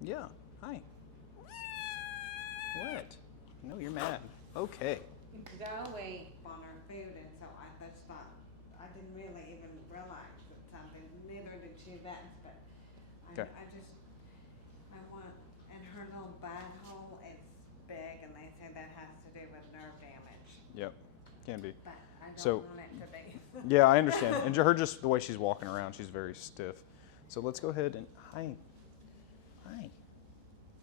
Yeah. Hi. What? No, you're mad. Okay. Dough ate on her food, and so I just thought, I didn't really even realize that something, neither did she then, but Okay. I want, and her little bag hole is big, and they say that has to do with nerve damage, Yep. Can be. but I don't So- want it to be. Yeah, I understand. And her just the way she's walking around, she's very stiff. So let's go ahead and hi. Hi. Can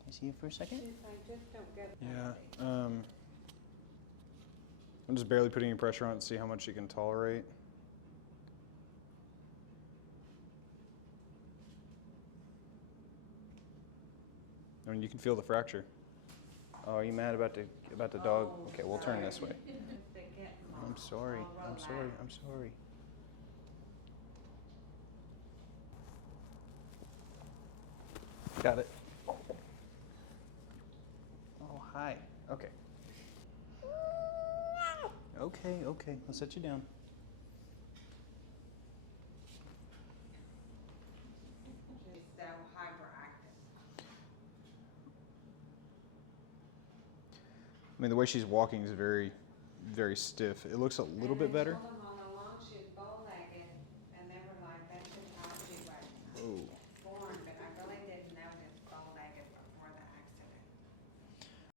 I see you for a second? She's like, just don't get Yeah. thirsty. I'm just barely putting any pressure on it to see how much she can tolerate. I mean, you can feel the fracture. Oh, are you mad about the dog? Oh, Okay, we'll turn this way. They get I'm sorry. all I'm sorry. relaxed. I'm sorry. Got it. Oh, hi. Okay. Okay, okay. I'll set you down. She's so hyperactive. I mean, the way she's walking is very, very stiff. It looks a little bit better. All of